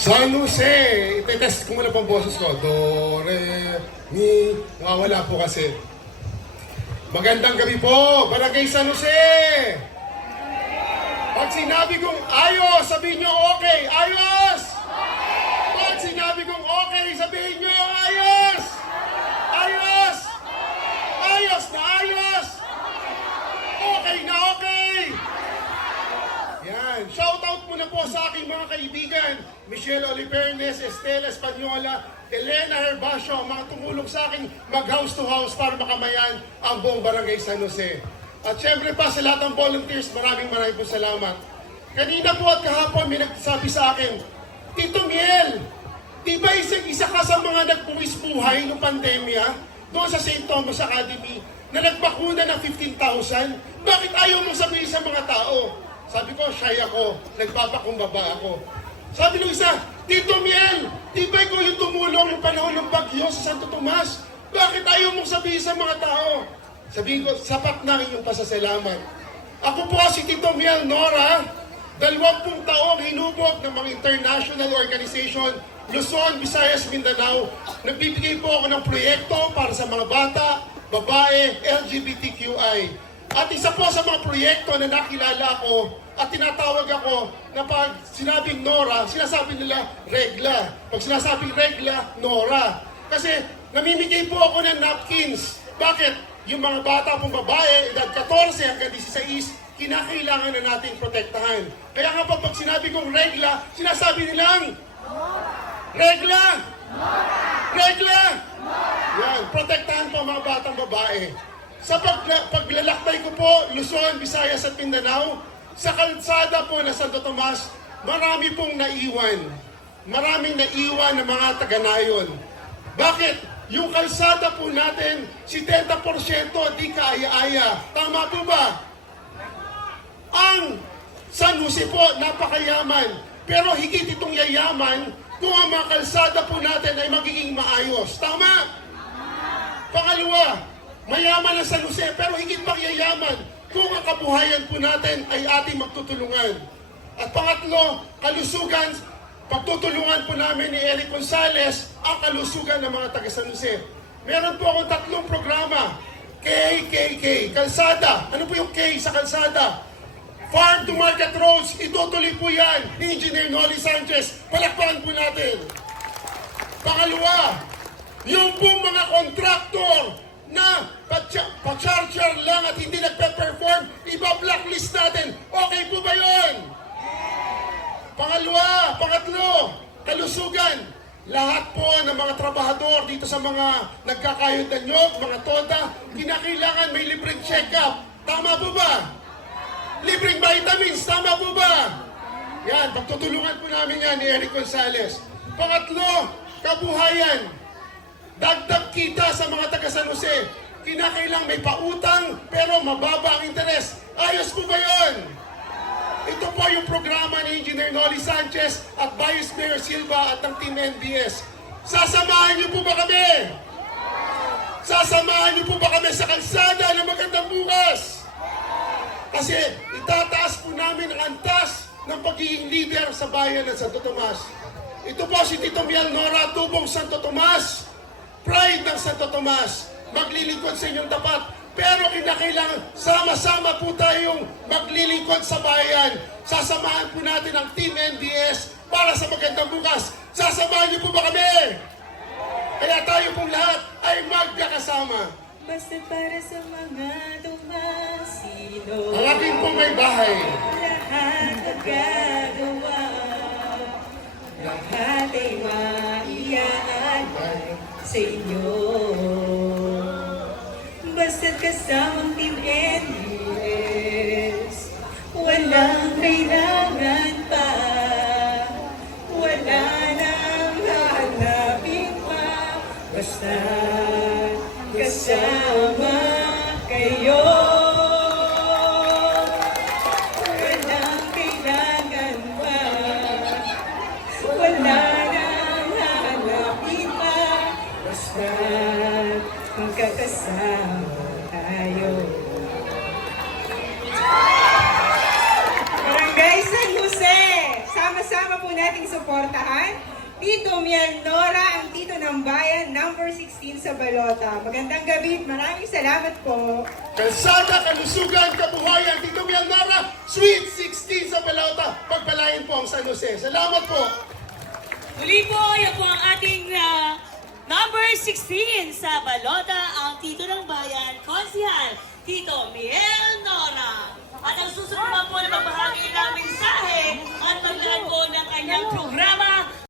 San Jose! Itetest ko muna pang boses ko. Do, re, mi. Nakawala po kasi. Magandang gabi po, Barangay San Jose! Pag sinabi kong ayos, sabihin nyo okay. Ayos! Pag sinabi kong okay, sabihin nyo Michelle Olivernes, Estela Española, Elena Herbacio, ang mga tumulong sa akin mag-house to house para makamayan ang buong barangay San Jose. At syempre pa sa lahat ng volunteers, maraming maraming po salamat. Kanina po at kahapon may nagsabi sa akin, Tito Miel, di ba isa, isa ka sa mga nagpuwis buhay ng pandemya doon sa St. Thomas Academy na nagbakuna ng 15,000? Bakit ayaw mong sabihin sa mga tao? Sabi ko, shy ako, nagpapakumbaba ako. Sabi nung isa, Tito Miel, di ba ikaw yung tumulong ng panahon ng bagyo sa Santo Tomas? Bakit ayaw mong sabihin sa mga tao? Sabihin ko, sapat na inyong pasasalamat. Ako po si Tito Miel Nora, dalawampung taong hinubog ng mga international organization, Luzon, Visayas, Mindanao. Nagbibigay po ako ng proyekto para sa mga bata, babae, LGBTQI. At isa po sa mga proyekto na nakilala ko at tinatawag ako na pag sinabing Nora, sinasabi nila regla. Pag sinasabing regla, Nora. Kasi namimigay po ako ng napkins. Bakit? Yung mga bata pong babae, edad 14 hanggang 16, kinakailangan na nating protektahan. Kaya nga pag sinabi kong regla, sinasabi nilang regla! Regla! Yan, protektahan po mga batang babae. Sa pagla- paglalakbay ko po, Luzon, Visayas at Mindanao, sa kalsada po na Santo Tomas, marami pong naiwan. Maraming naiwan ng mga taga-nayon. Bakit? Yung kalsada po natin, 70% di kaaya-aya. Tama po ba? Ang San Jose po, napakayaman. Pero higit itong yayaman kung ang mga kalsada po natin ay magiging maayos. Tama? Pangalawa, mayaman ang San Jose pero higit pang yayaman kung ang kabuhayan po natin ay ating magtutulungan. At pangatlo, kalusugan, pagtutulungan po namin ni Eric Gonzalez ang kalusugan ng mga taga San Jose. Meron po akong tatlong programa. KKK, kalsada. Ano po yung K sa kalsada? Farm to Market Roads, itutuloy po yan ni Engineer Noli Sanchez. Palakpakan po natin. Pangalawa, yung pong mga kontraktor na pa-charger lang at hindi nagpe-perform, iba-blacklist natin. Okay po ba yun? Pangalawa, pangatlo, kalusugan. Lahat po ng mga trabahador dito sa mga nagkakayod ng nyog, mga toda, kinakailangan may libreng check-up. Tama po ba? Libreng vitamins, tama po ba? Yan, pagtutulungan po namin yan ni Eric Gonzalez. Pangatlo, kabuhayan. Dagdag kita sa mga taga San Jose. Kinakailang may pautang pero mababa ang interes. Ayos po ba yun? Ito po yung programa ni Engineer Noli Sanchez at Vice Mayor Silva at ng Team NBS. Sasamahan niyo po ba kami? Sasamahan niyo po ba kami sa kalsada ng magandang bukas? Kasi itataas po namin ang antas ng pagiging leader sa bayan ng Santo Tomas. Ito po si Tito Miel Nora Tubong Santo Tomas. Pride ng Santo Tomas. Maglilingkod sa inyong tapat. Pero kinakailangan sama-sama po tayong maglilingkod sa bayan. Sasamahan po natin ang Team NDS para sa magandang bukas. Sasamahan niyo po ba kami? Kaya tayo pong lahat ay magkakasama. Basta para sa mga tumasino Ang ating pong may bahay. Lahat nagagawa Lahat ay maiaalay sa inyo Basta't kasamang Team NBS Walang kailangan pa. Wala nang hahanapin pa. Basta kasama kayo. Walang kailangan pa. Wala nang hahanapin pa. Magkakasama tayo Barangay San Jose, sama-sama po nating suportahan Tito Miel Nora, ang tito ng bayan, number 16 sa Balota. Magandang gabi, maraming salamat po. Kalsada, kalusugan, kabuhayan, Tito Mianara, Sweet 16 sa Balota. Pagpalain po ang San Jose. Salamat po. Muli po, yan po ang ating ah, number 16 sa Balota, ang Tito Social, Tito Miguel Nora. At ang susunod pa po na magbahagi ng mensahe at paglaan po ng kanyang programa